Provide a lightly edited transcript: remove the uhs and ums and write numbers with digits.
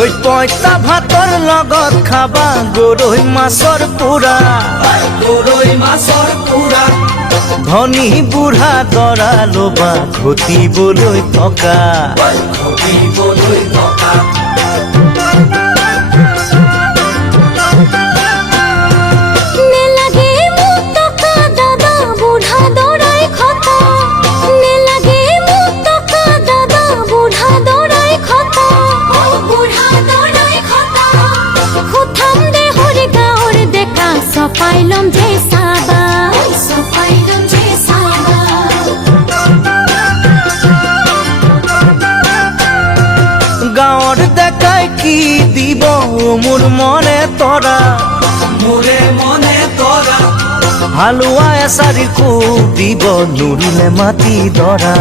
ওই পইতা ভাতৰ লগত খাবা গৰৈ মাছৰ পোৰা ধনী বুঢ়া দৰা লবা ঘটিবলৈ টকা Sopailom je saba, sopailom je saba. গাঁৱৰ ডেকাই কি দিব মোৰ মনে তৰা হালোৱা এচাৰি খুব দিব নুৰুলে মাটি দৰা